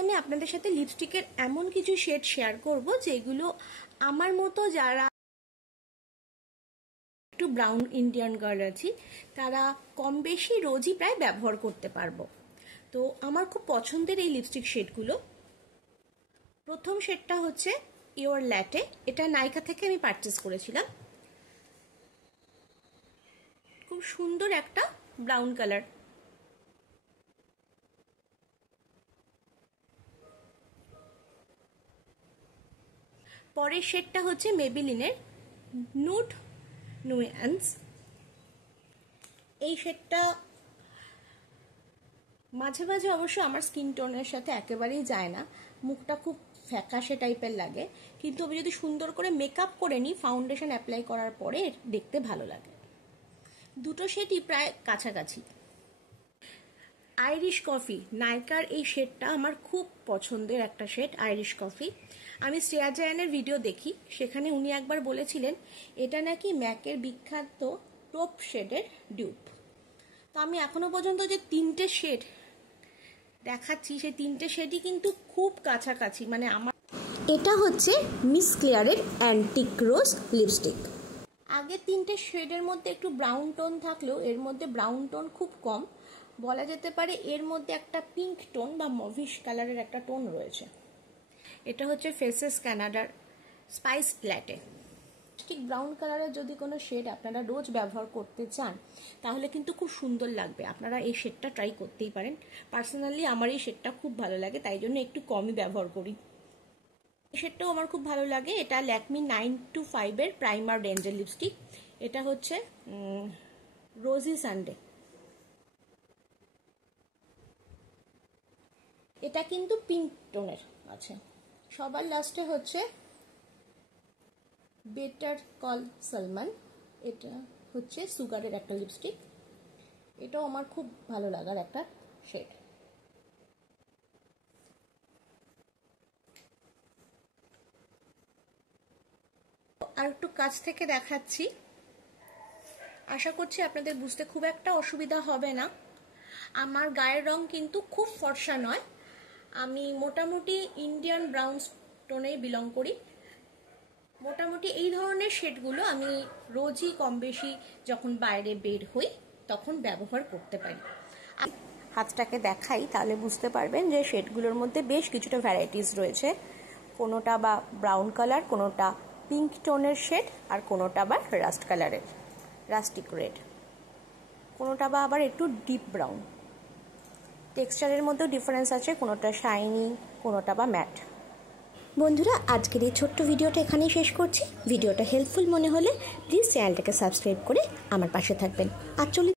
আমি আপনাদের সাথে লিপস্টিকের এমন কিছু শেড শেয়ার করব যেগুলো আমার মতো যারা একটু ব্রাউন ইন্ডিয়ান গার্ল আছি তারা কম বেশি রোজই প্রায় ব্যবহার করতে পারবো। তো আমার খুব পছন্দের এই লিপস্টিক শেডগুলো। প্রথম শেডটা হচ্ছে ইওর ল্যাটে, এটা নাইকা থেকে আমি পারচেস করেছিলাম। খুব সুন্দর একটা ব্রাউন কালার। পরের শেডটা হচ্ছে মেবিলিনের নুড নুয়ান্স। এই শেডটা মাঝে মাঝে অবশ্য আমার স্কিন টোনের সাথে একেবারেই যায় না, মুখটা খুব ফ্যাকাশে টাইপের লাগে, কিন্তু আমি যদি সুন্দর করে মেকআপ করে নিই ফাউন্ডেশন অ্যাপ্লাই করার পরে দেখতে ভালো লাগে। দুটো শেডই প্রায় কাছাকাছি। আইরিশ কফি, নাইকার এই শেডটা আমার খুব পছন্দের একটা শেড। আইরিশ কফি আমি শ্রেয়া জায়ানের ভিডিও দেখি, সেখানে উনি একবার বলেছিলেন এটা নাকি ম্যাকের বিখ্যাত টোপ শেডের ডিউপ। তো আমি এখনো পর্যন্ত যে তিনটে শেড দেখাচ্ছি সেই তিনটে শেডই কিন্তু খুব কাছাকাছি। মানে আমার এটা হচ্ছে মিস ক্লেয়ারের অ্যান্টিক রোজ লিপস্টিক। আগের তিনটে শেডের মধ্যে একটু ব্রাউন টোন থাকলেও এর মধ্যে ব্রাউন টোন খুব কম, বলা যেতে পারে এর মধ্যে একটা পিঙ্ক টোন বা মভিশ কালারের একটা টোন রয়েছে। এটা হচ্ছে ফেসেস কানাডার স্পাইস ল্যাটে। ঠিক ব্রাউন কালারের যদি কোনো শেড আপনারা রোজ ব্যবহার করতে চান তাহলে কিন্তু খুব সুন্দর লাগবে, আপনারা এই শেডটা ট্রাই করতেই পারেন। পার্সোনালি আমার এই শেডটা খুব ভালো লাগে, তাই জন্য একটু কমই ব্যবহার করি। এই শেডটাও আমার খুব ভালো লাগে। এটা ল্যাকমি 925-এর প্রাইমার রেঞ্জের লিপস্টিক। এটা হচ্ছে রোজি সানডে। এটা কিন্তু পিঙ্ক টোনের আছে। সবার লাস্টে হচ্ছে বেটার কল সালমান, এটা হচ্ছে সুগারের একটা লিপস্টিক। এটাও আমার খুব ভালো লাগার একটা শেড। আর একটু কাছ থেকে দেখাচ্ছি, আশা করছি আপনাদের বুঝতে খুব একটা অসুবিধা হবে না। আমার গায়ের রং কিন্তু খুব ফর্সা নয়, আমি মোটামুটি ইন্ডিয়ান ব্রাউন টোনে বিলং করি। মোটামুটি এই ধরনের শেডগুলো আমি রোজই কম বেশি যখন বাইরে বের হই তখন ব্যবহার করতে পারি। হাতটাকে দেখাই তাহলে বুঝতে পারবেন যে শেডগুলোর মধ্যে বেশ কিছুটা ভ্যারাইটিস রয়েছে। কোনোটা বা ব্রাউন কালার, কোনোটা পিঙ্ক টোনের শেড, আর কোনোটা বা রাস্ট কালারের রাস্টিক রেড, কোনোটা বা আবার একটু ডিপ ব্রাউন। টেক্সচারের মধ্যেও ডিফারেন্স আছে, কোনোটা শাইনি, কোনোটা বা ম্যাট। বন্ধুরা, আজকের এই ছোট্ট ভিডিওটা এখানেই শেষ করছি। ভিডিওটা হেল্পফুল মনে হলে প্লিজ চ্যানেলটাকে সাবস্ক্রাইব করে আমার পাশে থাকবেন। আর